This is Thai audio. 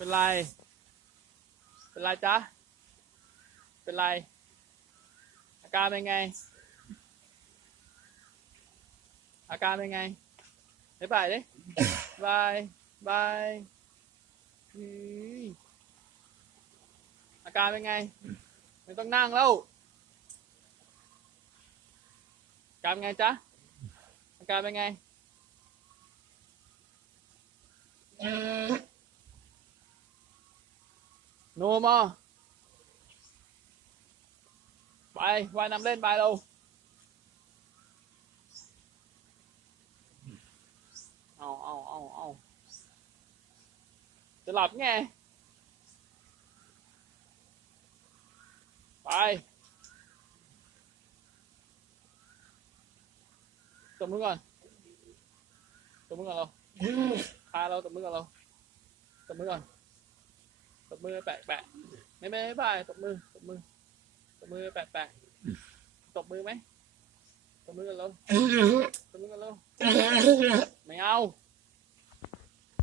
เป็นไร เป็นไรจ๊ะ เป็นไร อาการเป็นไง อาการเป็นไงบายบายดิบายบายอืมอาการเป็นไง ไม่ต้องนั่งแล้วอาการเป็นไงจ๊ะ อาการเป็นไง หนูมาไปว่ายน้ำเล่นไปเราเอาเอาเอาเอาจะหลับไง ไปตบมือก่อนตบมือก่อนเราพาเราตบมือก่อนเราตบมือก่อน ตบมือแปะแปะไม่ไม่ไม่บายตบมือตบมือตบมือแปะแปะตบมือไหมตบมือกันแล้วตบมือกันแล้ว